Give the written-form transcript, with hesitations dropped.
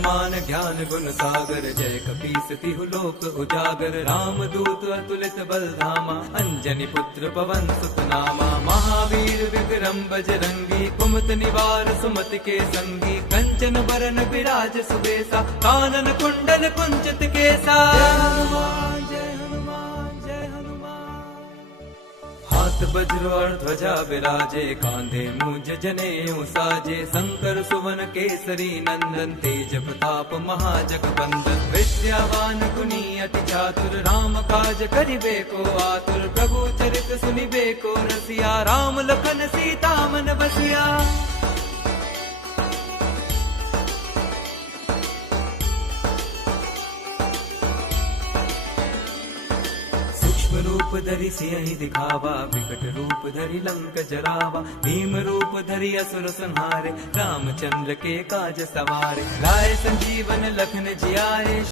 हनुमान ज्ञान गुण सागर, जय कपीस तिहु लोक उजागर। राम दूत अतुलित बल धामा, अंजनी पुत्र पवन सुत नामा। महावीर विक्रम बजरंगी, कुमत निवार सुमति के संगी। कंचन बरन विराज सुबेसा, कानन कुंडल कुंचित केसा। जय हनुमान जय हनुमान। हाथ वज्र और ध्वजा विराजे, कांधे मूंज जनेऊ साजे। शंकर सुवन केसरी नंदन, तेज प्रताप महाजगबंदन। विद्यावान गुणी अति चातुर, राम काज करिबे को आतुर। प्रभु चरित सुनिबे को रसिया, राम लखन सीता मन बसिया। रूप धरि सियहि दिखावा, विकट रूप धरि लंक जरावा। भीम रूप धरि असुर संहारे, रामचंद्र के काज सवारे। लाए संजीवन लखन जियाए,